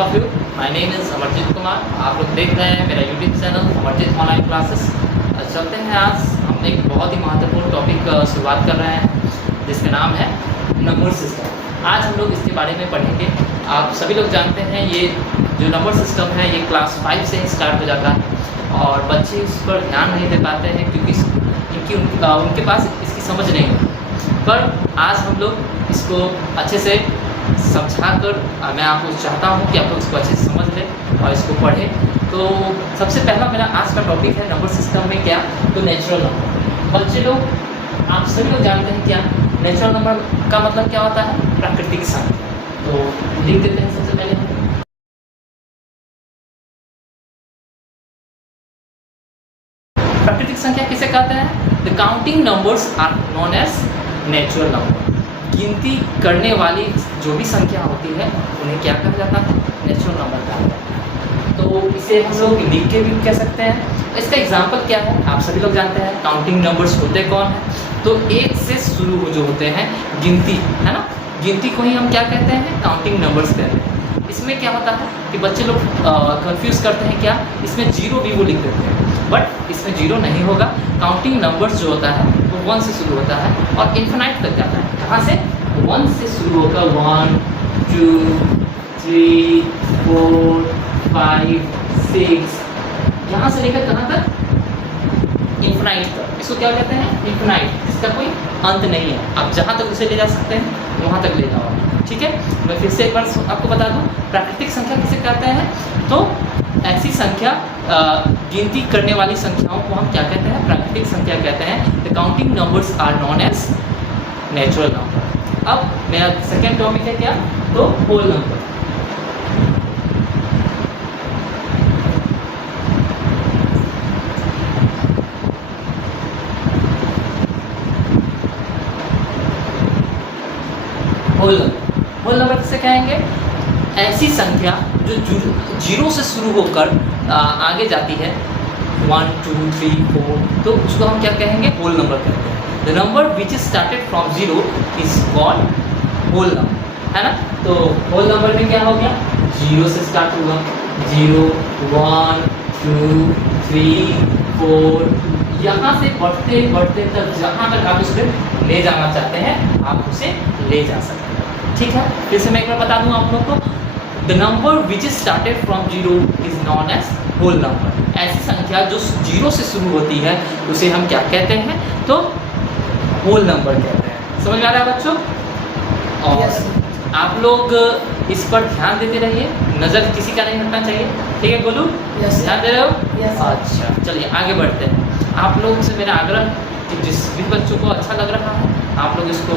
All of you, my name is Amarjeet Kumar. आप लोग देख रहे हैं मेरा YouTube channel Amarjeet online classes. चलते हैं, आज हम एक बहुत ही महत्वपूर्ण टॉपिक शुरुआत कर रहे हैं जिसका नाम है नंबर सिस्टम। आज हम लोग इसके बारे में पढ़ेंगे। आप सभी लोग जानते हैं ये जो नंबर सिस्टम है ये क्लास 5 से ही स्टार्ट हो जाता है और बच्चे इस पर ध्यान नहीं दे पाते हैं क्योंकि उनके पास इसकी समझ नहीं होती। पर आज हम लोग इसको अच्छे से समझाकर मैं आपको चाहता हूँ कि आप लोग इसको अच्छे से समझ लें और इसको पढ़ें। तो सबसे पहला मेरा आज का टॉपिक है नंबर सिस्टम में क्या, तो नेचुरल नंबर। बच्चे लोग, आप सभी लोग जानते हैं क्या नेचुरल नंबर का मतलब क्या होता है, प्राकृतिक संख्या। तो लिख देते हैं सबसे पहले। प्राकृतिक संख्या किसे कहते हैं? The counting numbers are known as natural number. गिनती करने वाली जो भी संख्या होती है उन्हें क्या कहा जाता है, नेचुरल नंबर कहा जाता है। तो इसे हम लोग लिख के भी कह सकते हैं। इसका एग्जाम्पल क्या है, आप सभी लोग जानते हैं काउंटिंग नंबर्स होते कौन है, तो एक से शुरू जो होते हैं गिनती, है ना, गिनती को ही हम क्या कहते हैं, काउंटिंग नंबर्स कहते हैं। इसमें क्या होता है कि बच्चे लोग कंफ्यूज करते हैं क्या, इसमें जीरो भी वो लिख देते हैं, बट इसमें जीरो नहीं होगा। काउंटिंग नंबर्स जो होता है वो 1 से शुरू होता है और इन्फिनाइट तक जाता है। कहाँ से? 1 से शुरू होकर 1 2 3 4 5 6, यहाँ से लेकर कहाँ तक, इन्फिनाइट तक। इसको क्या कहते हैं, इन्फिनाइट, जिसका कोई अंत नहीं है। आप जहाँ तक उसे ले जा सकते हैं वहाँ तक ले जाओ, ठीक है। मैं फिर से एक बार आपको बता दूं, प्राकृतिक संख्या किसे कहते हैं, तो ऐसी संख्या गिनती करने वाली संख्याओं को हम क्या कहते हैं, प्राकृतिक संख्या कहते हैं। The counting numbers are known as natural number. अब मेरा सेकेंड टॉपिक है क्या, तो होल नंबर। होल नंबर किसे कहेंगे, ऐसी संख्या जो जीरो से शुरू होकर आगे जाती है, 1 2 3 4, तो उसको हम क्या कहेंगे, होल नंबर कहते हैं। The number which is started from zero is called whole number, है ना। तो होल नंबर में क्या हो गया, जीरो से स्टार्ट होगा, 0 1 2 3 4, यहाँ से बढ़ते बढ़ते तक जहाँ तक आप उसे ले जाना चाहते हैं आप उसे ले जा सकते हैं, ठीक है। फिर से मैं एक बार बता दूं आप लोग को, the number which is started from zero is known as whole number. ऐसी संख्या जो जीरो से शुरू होती है उसे हम क्या कहते हैं, तो होल नंबर कहते हैं। समझ में आ रहा है बच्चों? और आप लोग इस पर ध्यान देते रहिए, नज़र किसी का नहीं हटना चाहिए, ठीक है गोलू? ध्यान दे रहे हो? अच्छा, चलिए आगे बढ़ते हैं। आप लोग से मेरा आग्रह कि जिस भी बच्चों को अच्छा लग रहा है आप लोग इसको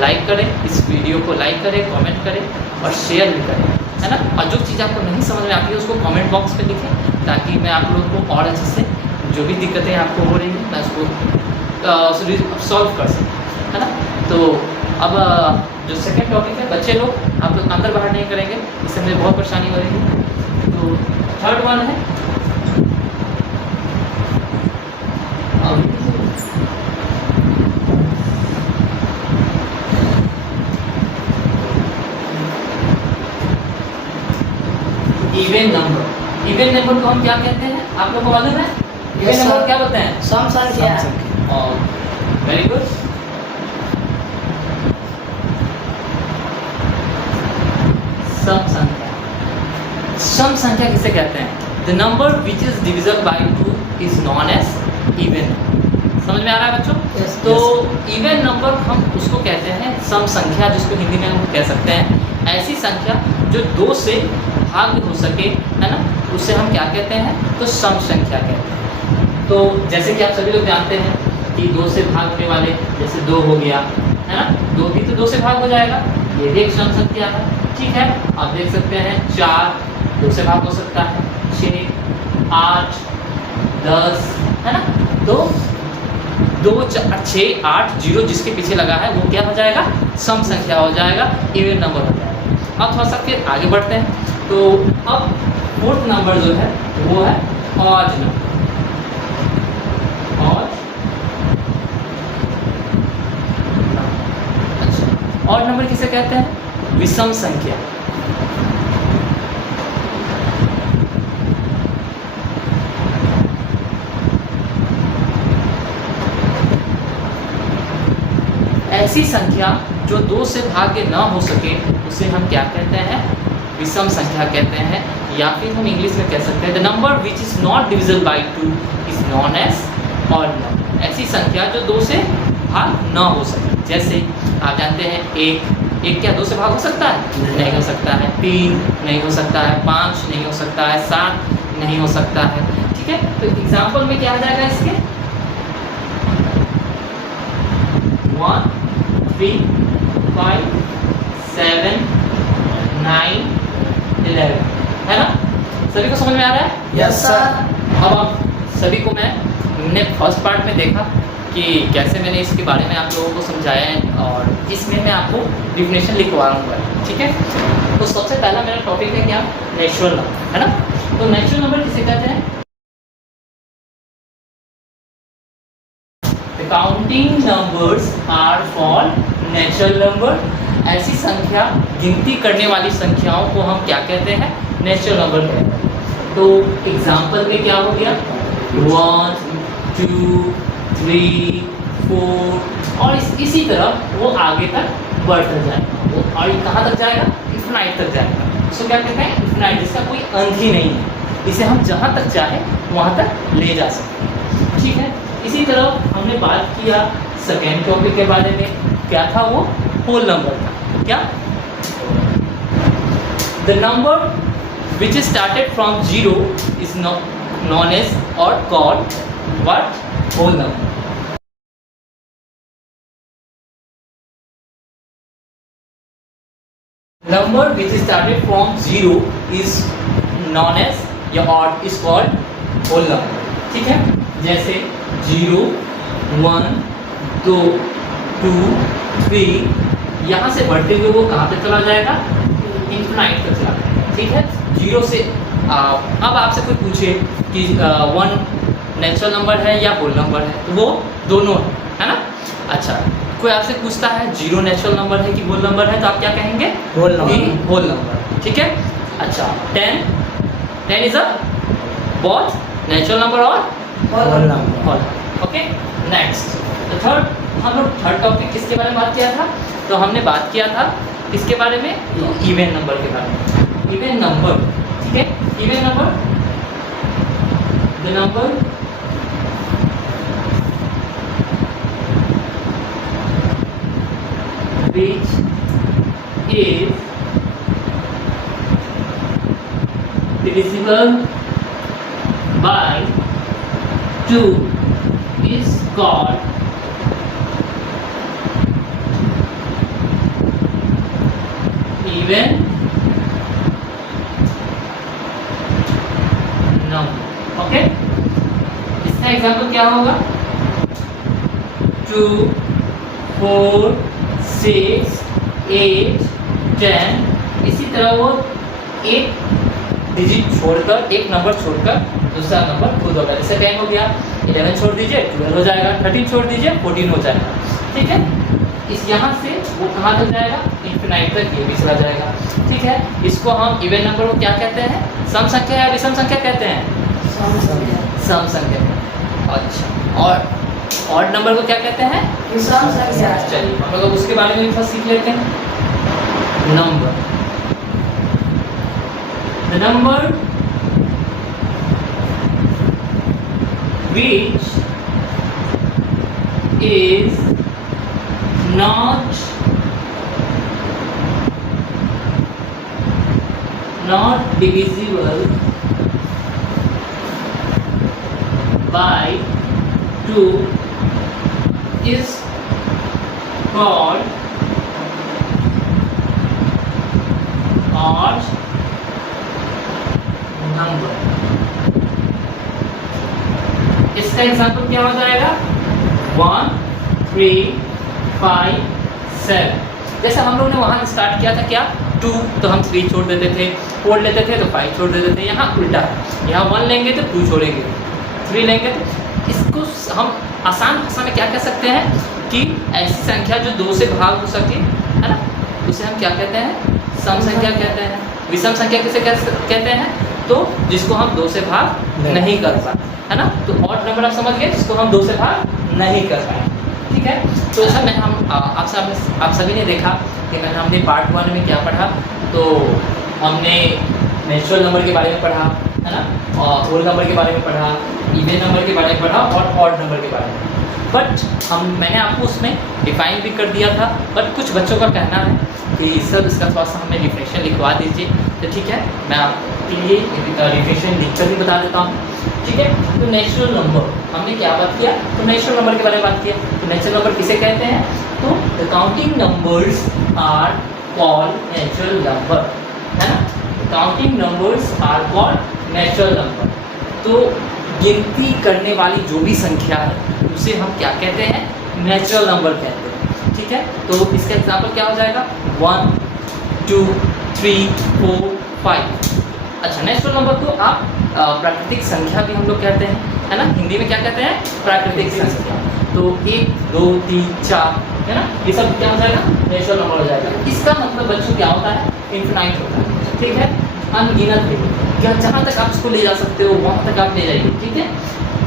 लाइक करें, इस वीडियो को लाइक करें, कमेंट करें और शेयर भी करें, है ना। और जो चीज़ आपको नहीं समझ में आती है उसको कमेंट बॉक्स में लिखें, ताकि मैं आप लोगों को और अच्छे से जो भी दिक्कतें आपको हो रही हैं मैं उसको सॉल्व कर सकूँ, है ना। तो अब जो सेकेंड टॉपिक है, बच्चे लोग आप लोग अंदर बाहर नहीं करेंगे, इससे मुझे बहुत परेशानी हो रही है। तो थर्ड वन है इवन नंबर। इवन नंबर को हम क्या कहते हैं, आप लोगों को मालूम है? इवन नंबर क्या बोलते हैं, सम संख्या। और वेरी गुड, सम संख्या। सम संख्या किसे कहते हैं, the number which is divisible by 2 is known as even. समझ में आ रहा है बच्चों? तो इवन नंबर हम उसको कहते हैं, सम संख्या जिसको हिंदी में हम कह सकते हैं ऐसी संख्या जो 2 से भाग हो सके, है ना, उससे हम क्या कहते हैं, तो सम संख्या कहते हैं। तो जैसे कि आप सभी लोग जानते हैं कि 2 से भागने वाले, जैसे 2 हो गया, है ना, 2 भी तो 2 से भाग हो जाएगा, ये भी एक सम संख्या है, ठीक है। आप देख सकते हैं 4 2 से भाग हो सकता है, 6 8 10, है ना। तो 2 4 6 8 0 जिसके पीछे लगा है वो क्या हो जाएगा, सम संख्या हो जाएगा, इवन नंबर हो जाएगा। अब थोड़ा सा फिर आगे बढ़ते हैं। तो अब फोर्थ नंबर जो है वो है ऑड नंबर। ऑड नंबर किसे कहते हैं, विषम संख्या। ऐसी संख्या जो 2 से भाग्य न हो सके उसे हम क्या कहते हैं? विषम संख्या कहते हैं, या फिर हम इंग्लिश में कह सकते हैं the number which is not divisible by 2 is known as odd number. ऐसी संख्या जो 2 से भाग न हो सके, जैसे आप जानते हैं एक क्या 2 से भाग हो सकता है? नहीं हो सकता है। 3 नहीं हो सकता है। 5 नहीं हो सकता है। 7 नहीं हो सकता है। ठीक है, तो एग्जाम्पल में क्या आ जाएगा इसके? 1 3 5 7 9 11, है ना? सभी को समझ में आ रहा है? Yes sir. अब आप सभी को मैंने फर्स्ट पार्ट में देखा कि कैसे मैंने इसके बारे में आप लोगों को समझाया है, और इसमें मैं आपको डिफिनेशन लिखवा रहा हूँ। ठीक है, तो सबसे पहला मेरा टॉपिक है क्या? नेचुरल नंबर, है ना? तो नेचुरल नंबर किसे कहते हैं? The counting numbers are called natural number। ऐसी संख्या, गिनती करने वाली संख्याओं को हम क्या कहते हैं? नेचुरल नंबर कहते हैं। तो एग्जाम्पल में क्या हो गया? 1 2 3 4, और इसी तरह वो आगे तक बढ़ता जाएगा, वो और कहाँ तक जाएगा? इन्फिनाइट तक जाएगा। इसको क्या कहते हैं? इन्फिनाइट, जिसका कोई अंत ही नहीं है। इसे हम जहाँ तक चाहे वहाँ तक ले जा सकते हैं। ठीक है, इसी तरह हमने बात किया सेकेंड टॉपिक के बारे में। क्या था वो? होल नंबर था। क्या? The number which is started from 0 is known as और called what? Whole number. Number which is started from 0 is known as या odd is called whole number। ठीक है, जैसे 0 1 2 2 3, यहाँ से बढ़ते हुए वो कहाँ तक चला जाएगा? इन्फिनाइट तक चला जाएगा। ठीक है, 0 से अब आपसे कोई पूछे कि 1 नेचुरल नंबर है या होल नंबर है, तो वो दोनों है ना? अच्छा, कोई आपसे पूछता है 0 नेचुरल नंबर है कि होल नंबर है, तो आप क्या कहेंगे? Whole number. Whole number. ठीक है, अच्छा 10 is a both natural number और होल नंबर। ओके, नेक्स्ट तो थर्ड, हम लोग थर्ड टॉपिक किसके बारे में बात किया था? तो हमने बात किया था किसके बारे में? तो इवन नंबर के बारे में। इवन नंबर, ठीक है, even number the number which is divisible by 2 is called even number। Okay, इसका एग्जाम्पल क्या होगा? 2 4 6 8 10, इसी तरह वो एक डिजिट छोड़कर, एक नंबर छोड़कर दूसरा नंबर खुद होगा। जैसे 10 हो गया, 11 छोड़ दीजिए 12 हो जाएगा, 13 छोड़ दीजिए 14 हो जाएगा। ठीक है, इस यहाँ से वो कहाँ तक जाएगा? इन्फिनाइट तक ये भी चला जाएगा। ठीक है, इसको हम इवन नंबर को क्या कहते हैं? सम संख्या या विषम संख्या कहते हैं? सम संख्या। अच्छा, और ऑड नंबर को क्या कहते हैं? विषम संख्या। चलिए हम लोग उसके बारे में भी फर्स्ट सीख लेते हैं। Number, the number which is not divisible by 2 is called odd number। इसका एग्जाम्पल क्या हो जाएगा? 1 3 5 7। जैसे हम लोग ने वहाँ स्टार्ट किया था क्या? 2, तो हम 3 छोड़ देते थे, 4 लेते थे तो 5 छोड़ देते थे। यहाँ उल्टा है, यहाँ 1 लेंगे तो 2 छोड़ेंगे, 3 लेंगे तो इसको हम आसान भाषा में क्या कह सकते हैं कि ऐसी संख्या जो 2 से भाग हो सके, है ना, उसे हम क्या कहते हैं? सम संख्या कहते हैं। विषम संख्या किसे कहते हैं? तो जिसको हम 2 से भाग नहीं कर पाए, है ना। तो ऑड नंबर आप समझ गए, जिसको हम 2 से भाग नहीं कर पाए। ठीक ठीक है। तो सर मैं हम आप सभी ने देखा कि हमने पार्ट 1 में क्या पढ़ा। तो हमने नेचुरल नंबर के बारे में पढ़ा, है ना, और होल नंबर के बारे में पढ़ा, इवन नंबर के बारे में पढ़ा और ऑड नंबर के बारे में। बट मैंने आपको उसमें डिफाइन भी कर दिया था। बट कुछ बच्चों का कहना है कि सर इसका थोड़ा सा हमें डिफिनेशन लिखवा दीजिए। तो ठीक है, मैं आपके लिए डिफिनेशन लिख कर भी बता देता हूँ। ठीक है, तो नेचुरल नंबर हमने क्या बात किया, तो नेचुरल नंबर के बारे में बात किया। तो नेचुरल नंबर किसे कहते हैं, तो the counting numbers are called natural number, है ना। Counting numbers are called natural number. तो गिनती करने वाली जो भी संख्या है उसे हम क्या कहते हैं, नेचुरल नंबर कहते हैं। ठीक है, तो इसका एग्जांपल क्या हो जाएगा, 1 2 3 4 5। अच्छा, नेचुरल नंबर को आप प्राकृतिक संख्या भी हम लोग कहते हैं, है ना। हिंदी में क्या कहते हैं, प्राकृतिक संख्या। तो 1 2 3 4, है ना, ये सब क्या हो जाएगा, नेचुरल नंबर हो जाएगा। इसका मतलब बच्चों क्या होता है, इनफिनाइट होता है। ठीक है, अनगिनत है, क्या जहाँ तक आप इसको ले जा सकते हो वहाँ तक आप ले जाइए। ठीक है,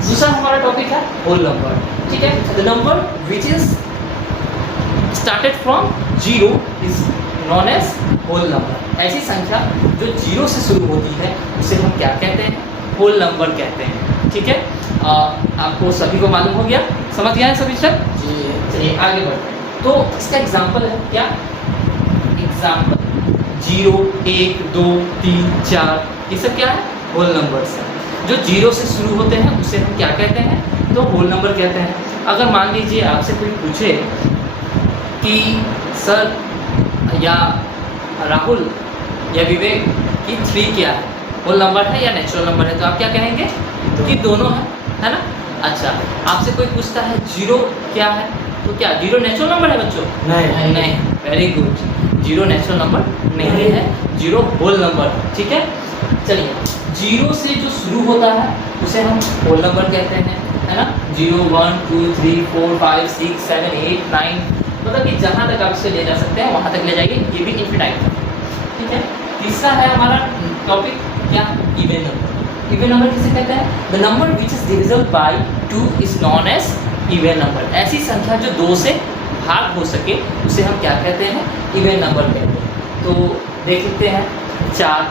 दूसरा हमारा टॉपिक है होल नंबर। ठीक है, the number which is started from 0 is known as whole number. ऐसी संख्या जो 0 से शुरू होती है उसे हम क्या कहते हैं, होल नंबर कहते हैं। ठीक है, आपको सभी को मालूम हो गया, समझ गया है सभी तक। चलिए आगे बढ़ते हैं। तो इसका एग्जाम्पल है क्या, एग्जाम्पल 0 1 2 3 4, ये सब क्या है, होल नंबर्स हैं। जो 0 से शुरू होते हैं उसे हम क्या कहते हैं, तो होल नंबर कहते हैं। अगर मान लीजिए आपसे कोई पूछे कि सर या राहुल या विवेक कि 3 क्या है, होल नंबर है या नेचुरल नंबर है, तो आप क्या कहेंगे कि दोनों है ना। अच्छा, आपसे कोई पूछता है 0 क्या है, तो क्या 0 नेचुरल नंबर है बच्चों, नहीं, वेरी गुड, 0 नेचुरल नंबर नहीं है, 0 होल नंबर। ठीक है, चलिए 0 से जो शुरू होता है उसे हम होल नंबर कहते हैं, है ना। 0 1 2 3 4 5 6 7 8 9, मतलब कि जहाँ तक आप इसे ले जा सकते हैं वहाँ तक ले जाइए, ये भी इनफिनाइट है। ठीक है, तीसरा है हमारा टॉपिक क्या, इवन नंबर। इवन नंबर किसे कहते हैं, the number which is divisible by 2 is known as even number. ऐसी संख्या जो 2 से भाग हो सके उसे हम क्या कहते हैं, इवन नंबर कहते हैं। तो देख लेते हैं 4,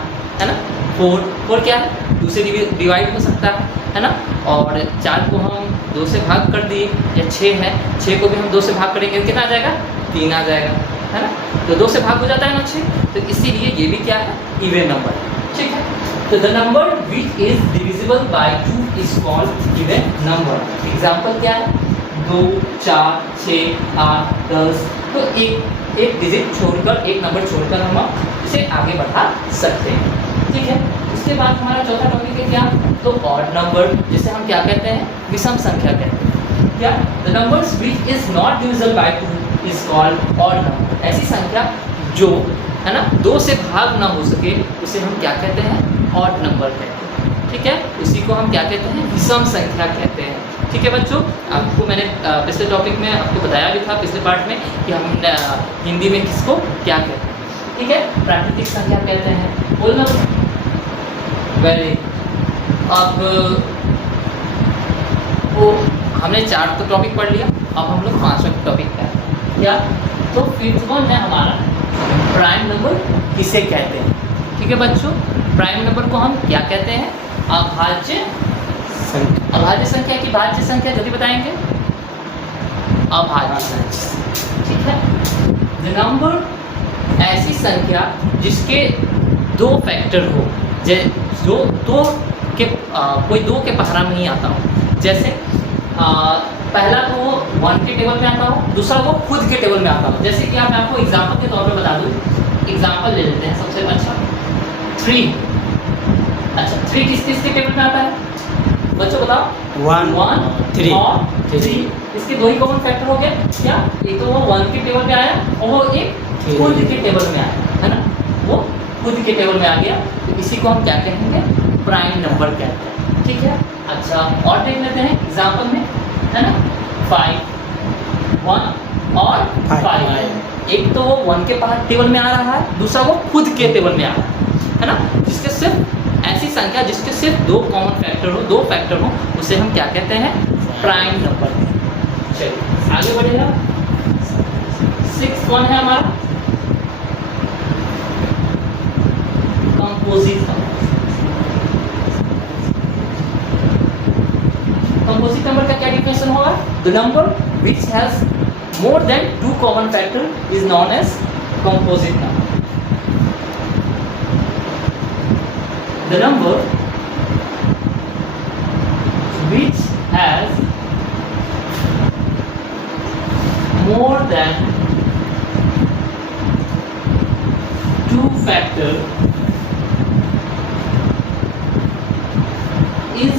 है ना, 4 क्या है, 2 से डिवाइड हो सकता है ना। और 4 को हम 2 से भाग कर दिए, या 6 है, 6 को भी हम 2 से भाग करेंगे, कितना आ जाएगा, 3 आ जाएगा, है ना। तो 2 से भाग हो जाता है ना 6, तो इसीलिए ये भी क्या है, इवन नंबर। ठीक है, तो the number which is divisible by 2 is called even number. Example क्या है, 2 4 6 8 10। तो एक डिजिट छोड़कर, एक नंबर छोड़कर हम इसे आगे बढ़ा सकते हैं। ठीक है, उसके बाद हमारा चौथा टॉपिक है क्या, तो ऑड नंबर, जिसे हम क्या कहते हैं, विषम संख्या कहते हैं। क्या, the numbers which is not divisible by 2 is called odd number. ऐसी संख्या जो, है ना, 2 से भाग ना हो सके उसे हम क्या कहते हैं, ऑड नंबर कहते हैं। ठीक है, उसी को हम क्या कहते हैं, विषम संख्या कहते हैं। ठीक है बच्चों, आपको मैंने पिछले टॉपिक में आपको बताया भी था, पिछले पार्ट में, कि हम हिंदी में किसको क्या कहते हैं। ठीक है, प्राकृतिक संख्या कहते हैं, होल नंबर। वेरी, अब वो हमने 4 तो टॉपिक पढ़ लिया, अब हम लोग 5वां टॉपिक का क्या, तो 5th वन है हमारा प्राइम नंबर किसे कहते हैं। ठीक है बच्चों, प्राइम नंबर को हम क्या कहते हैं, अभाज्य संख्या। अभाज्य संख्या की भाज्य संख्या जल्दी बताएंगे, अभाज्य संख्या। ठीक है, द नंबर, ऐसी संख्या जिसके 2 फैक्टर हो, जो 2 के कोई 2 के पहरा में ही आता हो। जैसे पहला तो वो 1 के टेबल में आता हो, दूसरा वो खुद के टेबल में आता हो। जैसे कि मैं आपको एग्जाम्पल के तौर पे बता दूँ, एग्जाम्पल ले लेते हैं सबसे अच्छा 3। अच्छा, 3 किस किस के टेबल में आता है बच्चों, बताओ। 1 3 और 3, इसके 2 ही कॉमन फैक्टर हो गए क्या, एक तो वो 1 के टेबल में आया और वो एक खुद के टेबल में आया, है ना, वो खुद के टेबल में आ गया। तो इसी को हम क्या कहेंगे, प्राइम नंबर कहते हैं। ठीक है, अच्छा और देख लेते हैं एग्जाम्पल में, है ना, 5 1 और 5। एक तो वो 1 के टेबल में आ रहा है, दूसरा वो खुद के टेबल में आ रहा है ना। जिसके सिर्फ, ऐसी संख्या जिसके सिर्फ 2 कॉमन फैक्टर हो, 2 फैक्टर हो, उसे हम क्या कहते हैं, प्राइम नंबर। चलिए आगे बढ़ेगा। 6 कौन है हमारा? Composite number. कंपोजिट नंबर का क्या डिफिनेशन होगा? The number which has more than 2 common factor is known as composite number. The number which has more than 2 factor is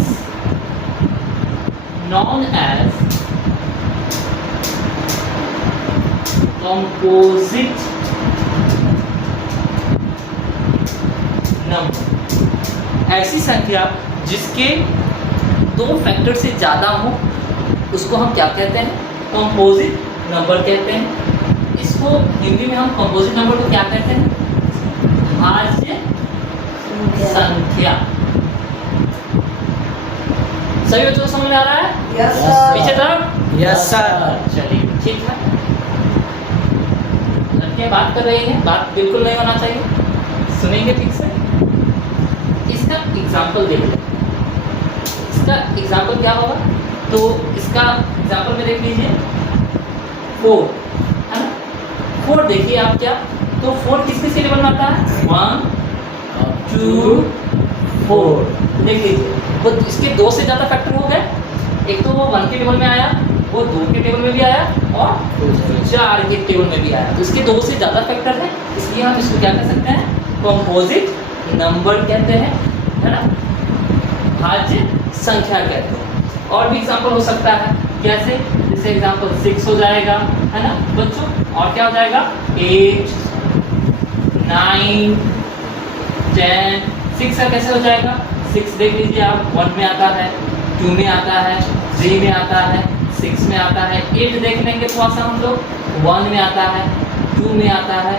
known as composite number। ऐसी संख्या जिसके 2 फैक्टर से ज़्यादा हो उसको हम क्या कहते हैं? कंपोजिट नंबर कहते हैं। इसको हिंदी में हम कंपोजिट नंबर को क्या कहते हैं? भाज्य संख्या। सभी बच्चों को समझ में आ रहा है? Yes sir. पीछे तरफ? Yes sir. चलिए ठीक है। लड़कियां बात कर रही हैं, बात बिल्कुल नहीं होना चाहिए, सुनेंगे ठीक से। इसका एग्जाम्पल देख लें। इसका एग्जाम्पल क्या होगा? तो इसका एग्जाम्पल में देख लीजिए 4 है ना। 4 देखिए आप क्या, तो 4 किस किस के टेबल में आता है? 1 2 4। देख लीजिए वो इसके 2 से ज़्यादा फैक्टर हो गए। एक तो वो 1 के टेबल में आया, वो 2 के टेबल में भी आया और 4 के टेबल में भी आया। तो इसके 2 से ज़्यादा फैक्टर है, इसलिए हम इसको क्या कह सकते हैं? कंपोजिट नंबर कहते हैं, है ना, भाज्य संख्या कहते हैं। और भी एग्जाम्पल हो सकता है, कैसे? जैसे एग्जाम्पल 6 हो जाएगा, है ना बच्चों, और क्या हो जाएगा? 8 9 10। 6 का कैसे हो जाएगा? 6 देख लीजिए आप, 1 में आता है, 2 में आता है, 3 में आता है, 6 में आता है। 8 देख लेंगे थोड़ा सा हम लोग, 1 में आता है, 2 में आता है,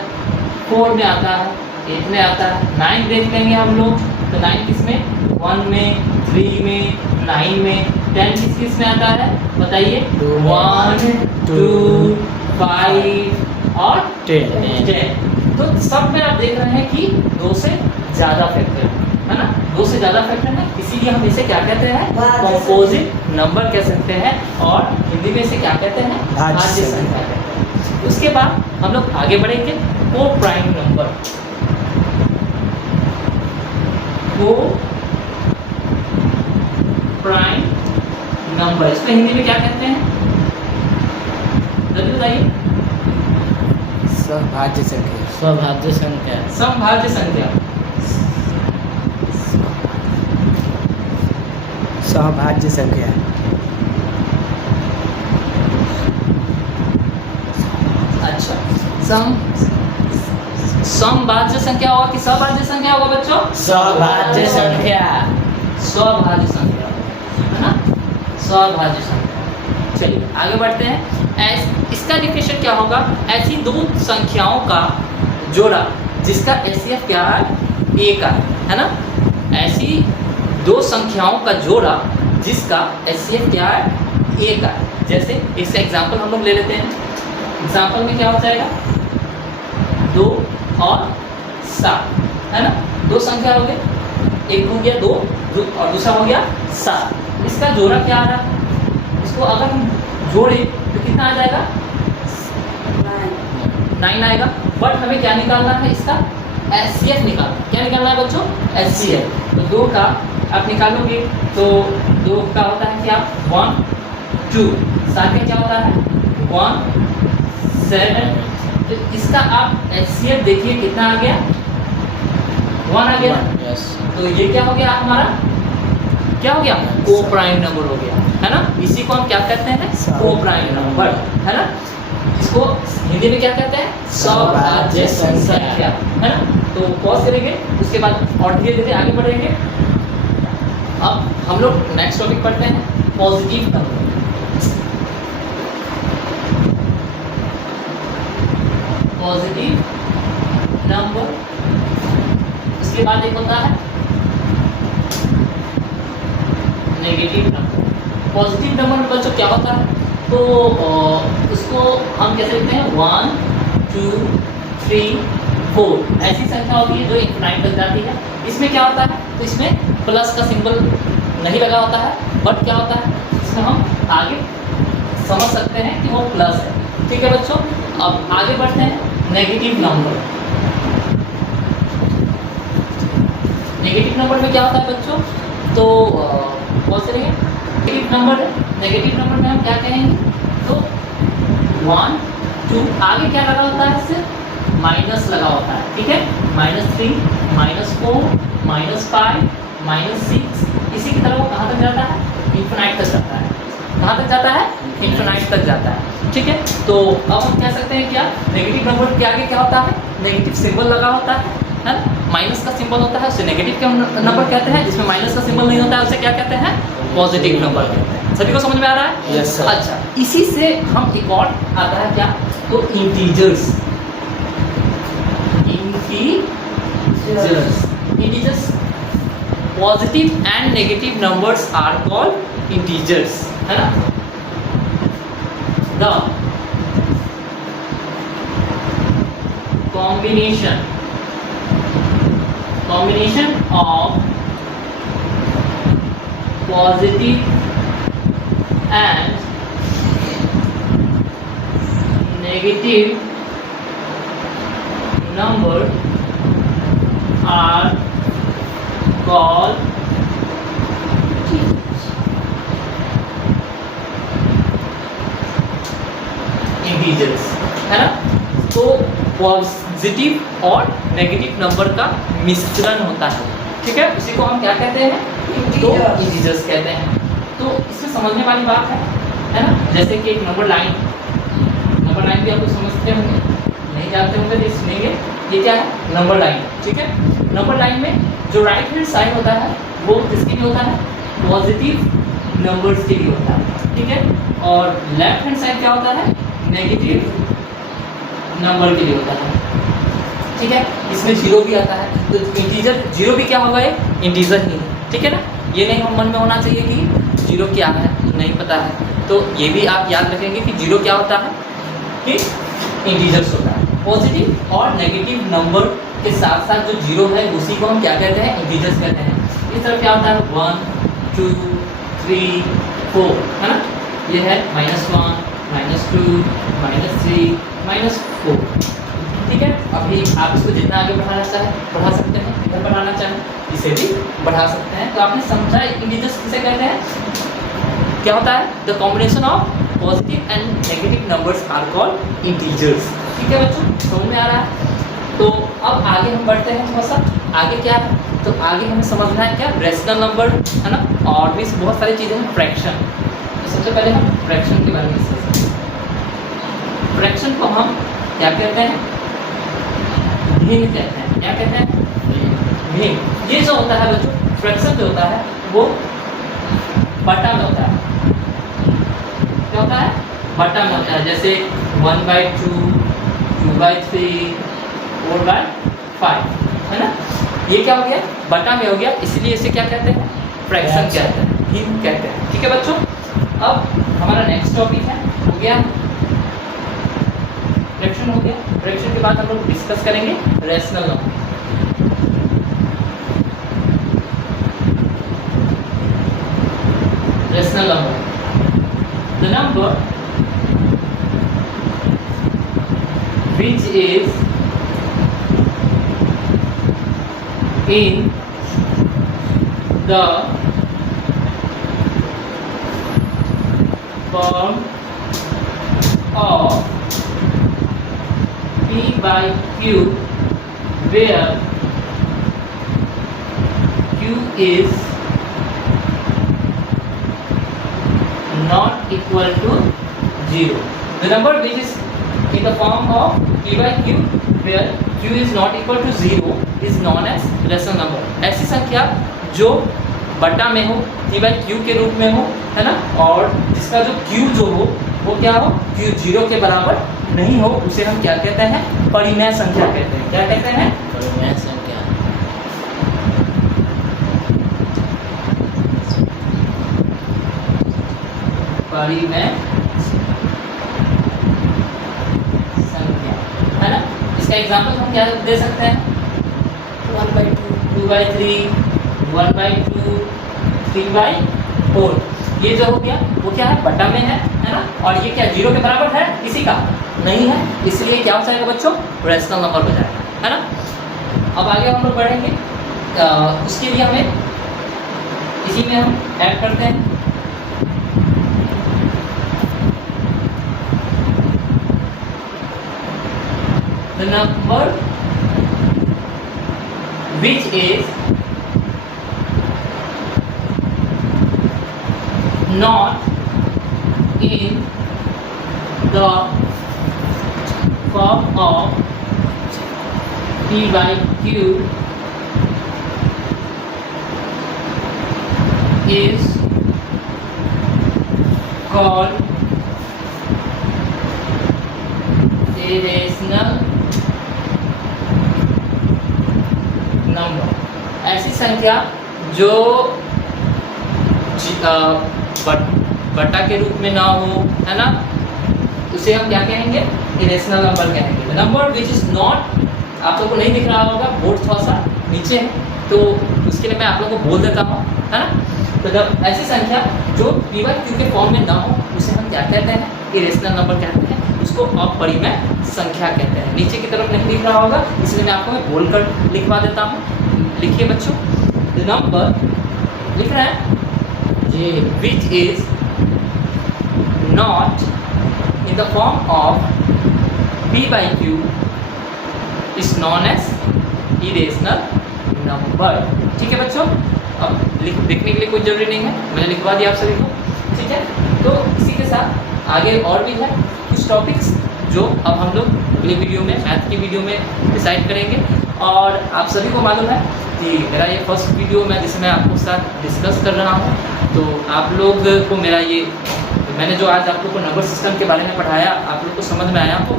4 में आता है, 8 में आता है। 9 देख लेंगे हम लोग, तो 9 किस में? 1 में, 3 में, 9 में। 10 किस किस में आता है बताइए? 1 2 5 और 10। तो सब में आप देख रहे हैं कि 2 से ज़्यादा फैक्टर है ना, 2 से ज़्यादा फैक्टर है, इसीलिए हम इसे क्या कहते हैं? कंपोजिट नंबर कह सकते हैं, और हिंदी में इसे क्या कहते हैं? भाज्य संख्या कहते हैं। उसके बाद हम लोग आगे बढ़ेंगे को प्राइम नंबर। को प्राइम नंबर इसको हिंदी में क्या कहते हैं? जल्दी बताइए। स्वभाज्य संख्या। स्वभाज्य संख्या। समभाज्य संख्या। स्वभाज्य संख्या। अच्छा, समभाज्य संख्या होगा कि स्वभाज्य संख्या होगा बच्चों? स्वभाज्य संख्या। स्वभाज्य संख्या है ना, स्वभाज्य संख्या। चलिए आगे बढ़ते हैं। इसका डिफिनेशन क्या होगा? ऐसी 2 संख्याओं का जोड़ा जिसका एचसीएफ क्या है? 1 है ना। ऐसी 2 संख्याओं का जोड़ा जिसका एचसीएफ क्या है? 1 है। जैसे इसका एग्जाम्पल हम लोग ले लेते हैं। एग्जाम्पल में क्या हो जाएगा? 2 और 7 है ना, 2 संख्या हो गई, एक हो गया 2 और दूसरा हो गया 7। इसका जोड़ा क्या आ रहा है? इसको अगर हम जोड़े तो कितना आ जाएगा? 9 आएगा। बट हमें क्या निकालना है? इसका एचसीएफ निकालना। क्या निकालना है बच्चों? एचसीएफ। तो 2 का आप निकालोगे तो 2 का होता है क्या? 1 2। 7 का क्या होता है? 1 7। तो इसका आप एचसीएफ देखिए कितना आ गया? 1 आ गया। यस। तो ये क्या हो गया हमारा? क्या हो गया? को प्राइम नंबर हो गया, है ना। इसी को हम क्या कहते हैं? को प्राइम नंबर, है ना। इसको हिंदी में क्या कहते हैं? स्वभाज्य संख्या, है ना। तो पॉज करेंगे, उसके बाद और धीरे धीरे आगे बढ़ेंगे। अब हम लोग नेक्स्ट टॉपिक पढ़ते हैं, पॉजिटिव नंबर। Positive number. उसके बाद एक होता है नेगेटिव नंबर। पॉजिटिव नंबर में बच्चों क्या होता है? तो उसको हम कैसे लिखते हैं 1 2 3 4 ऐसी संख्या होती है जो इनफाइनाइट तक जाती है। इसमें क्या होता है, तो इसमें प्लस का सिंबल नहीं लगा होता है, बट क्या होता है इसमें हम आगे समझ सकते हैं कि वो प्लस है। ठीक है बच्चों, अब आगे बढ़ते हैं। नेगेटिव नंबर, नेगेटिव नंबर में क्या होता है बच्चों, तो बहुत से नेगेटिव नंबर है। नेगेटिव नंबर में हम क्या कहेंगे, तो 1 2 आगे क्या लगा होता है, सिर्फ माइनस लगा होता है। ठीक है, -3 -4 -5 -6 इसी की तरह वो कहाँ तक जाता है, इन्फिनाइट तक जाता है। कहाँ तक जाता है, इन्फिनाइट तक जाता है। ठीक है, तो अब हम कह सकते हैं क्या, नेगेटिव नंबर के आगे क्या होता है, नेगेटिव सिंबल लगा होता है ना, माइनस का सिंबल होता है, उसे नेगेटिव नंबर कहते हैं। जिसमें माइनस का सिंबल नहीं होता है उसे क्या कहते हैं, पॉजिटिव नंबर कहते हैं। सभी को समझ में आ रहा है? Yes, sir. अच्छा, इसी से हम एक और आता है क्या, तो integers. Integers positive and negative numbers are called integers, है ना। The combination of positive and negative number are called integers, है ना। तो पॉजिटिव और नेगेटिव नंबर का मिश्रण होता है। ठीक है, उसी को हम क्या कहते हैं, तो इंटीजर्स कहते हैं। तो इसमें समझने वाली बात है ना। जैसे कि एक नंबर लाइन भी आप लोग समझते होंगे, नहीं जानते होंगे तो सुनेंगे। ये क्या है, नंबर लाइन। ठीक है, नंबर लाइन में जो राइट हैंड साइड होता है वो किसके लिए होता है, पॉजिटिव नंबर्स के लिए होता है। ठीक है, और लेफ्ट हैंड साइड क्या होता है, नेगेटिव नंबर के लिए होता है। ठीक है, इसमें जीरो भी आता है, तो इंटीजर जीरो भी क्या होगा, एक इंटीजर ही है। ठीक है ना, ये नहीं हम मन में होना चाहिए कि जीरो क्या है, नहीं पता है। तो ये भी आप याद रखेंगे कि जीरो क्या होता है, कि इंटीजर्स होता है। पॉजिटिव और नेगेटिव नंबर के साथ साथ जो जीरो है उसी को हम क्या कहते हैं, इंटीजर्स कहते हैं। इस तरफ क्या होता है, 1 2 3 4, है ना। ये है -1 -2 -3 -4। ठीक है, अभी आप इसको जितना आगे बढ़ाना चाहें बढ़ा सकते हैं, इधर बढ़ाना चाहें इसे भी बढ़ा सकते हैं। तो आपने समझा इंटीजर्स किसे कहते हैं, क्या होता है, the combination of positive and negative numbers are called integers. ठीक है बच्चों, समझ में आ रहा है। तो अब आगे हम बढ़ते हैं, थोड़ा सा आगे क्या है, तो आगे हमें समझना है क्या, रेशनल नंबर, है ना, और भी बहुत सारी चीज़ें हैं। फ्रैक्शन, तो सबसे पहले हम फ्रैक्शन के बारे में डिस्कस करें। फ्रैक्शन को हम क्या कहते हैं, भिन्न कहते हैं। क्या कहते हैं, भिन्न। ये जो होता है बच्चों, फ्रैक्शन जो होता है वो बटा में होता है। क्या होता है, बटा में होता है। जैसे 1/2 2/3 4/5, है ना। ये क्या हो गया, बटा में हो गया, इसलिए इसे क्या कहते हैं, फ्रैक्शन कहते हैं, भिन्न कहते हैं। ठीक है बच्चों, अब हमारा नेक्स्ट टॉपिक है, हो गया फ्रैक्शन, हो गया। फ्रैक्शन के बाद हम लोग डिस्कस करेंगे rational number. Rational number, the number which is in the form of P/Q where Q is not equal to 0. The number which is in the form of P/Q where Q is not equal to 0 is known as rational number. ऐसी संख्या जो बटा में हो, P/Q के रूप में हो, है ना, और जिसका जो Q जो हो वो क्या हो, Q 0 के बराबर नहीं हो, उसे हम क्या कहते हैं, परिमेय संख्या कहते हैं। क्या कहते हैं, परिमेय संख्या। परिमेय एग्जाम्पल हम क्या दे सकते हैं? 1/2 2/3, 1/2, 3/4। ये जो हो गया वो क्या है, बटा में है ना? और ये क्या 0 के बराबर है किसी का? नहीं है, इसलिए क्या हो जाएगा बच्चों? रैशनल नंबर हो जाएगा, है ना? अब आगे हम लोग बढ़ेंगे, उसके लिए हमें इसी में हम ऐड करते हैं the number which is not in the form of p/q is called irrational number। ऐसी संख्या जो बटा के रूप में ना हो, है ना, उसे हम क्या कहेंगे? इरेशनल नंबर कहेंगे। नंबर विच इज नॉट, आप लोगों को नहीं दिख रहा होगा, बोर्ड थोड़ा सा नीचे है तो उसके लिए मैं आप लोगों को बोल देता हूँ, है ना? तो जब ऐसी संख्या जो p/q के फॉर्म में ना हो उसे हम क्या कहते हैं? इरेशनल नंबर कहते हैं, उसको अपरिमेय संख्या कहते हैं। नीचे की तरफ नहीं दिख रहा होगा इसलिए मैं आपको बोलकर लिखवा देता हूँ। लिखिए बच्चों, द नंबर लिख रहे हैं जी। which is not in the form of p/q is known as irrational number। ठीक है बच्चों, अब लिखने के लिए कोई जरूरी नहीं है, मैंने लिखवा दिया आप सभी को, ठीक है? तो इसी के साथ आगे और भी है कुछ टॉपिक्स जो अब हम लोग अगले वीडियो में, मैथ की वीडियो में डिसाइड करेंगे। और आप सभी को मालूम है कि मेरा ये फर्स्ट वीडियो मैं जिसे मैं आपको साथ डिस्कस कर रहा हूँ, तो आप लोग को मेरा ये मैंने जो आज आप लोग को नंबर सिस्टम के बारे में पढ़ाया आप लोग को समझ में आया हो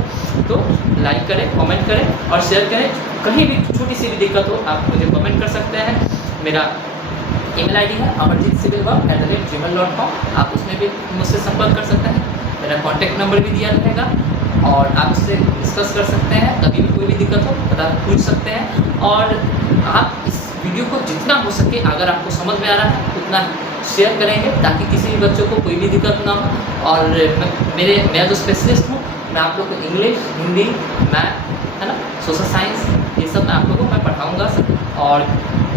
तो लाइक करें, कमेंट करें और शेयर करें। कहीं भी छोटी सी भी दिक्कत हो आप मुझे कमेंट कर सकते हैं। मेरा ईमेल आईडी है amarjitcivilwork@gmail.com, आप उसमें भी मुझसे संपर्क कर सकते हैं। मेरा कॉन्टैक्ट नंबर भी दिया रहेगा और आप उससे डिस्कस कर सकते हैं। कभी भी कोई भी दिक्कत हो पूछ सकते हैं। और आप इस वीडियो को जितना हो सके अगर आपको समझ में आ रहा है उतना शेयर करेंगे ताकि किसी भी बच्चों को कोई भी दिक्कत ना हो। और मैं जो स्पेशलिस्ट हूँ मैं आप लोग को इंग्लिश, हिंदी, मैथ, है ना, सोशल साइंस, ये सब मैं आप लोगों को मैं पढ़ाऊँगा सब। और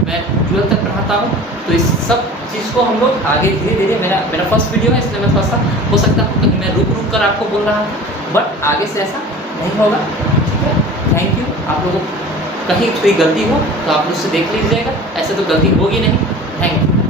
मैं 12th तक पढ़ाता हूँ, तो इस सब चीज़ को हम लोग आगे धीरे धीरे मेरा फर्स्ट वीडियो है इसलिए मैं थोड़ा सा हो सकता है कहीं मैं रुक कर आपको बोल रहा हूँ, बट आगे से ऐसा नहीं होगा, ठीक है? Thank you. आप लोगों को कहीं कोई गलती हो तो आप मुझसे देख लीजिएगा, ऐसे तो गलती होगी नहीं। Thank you.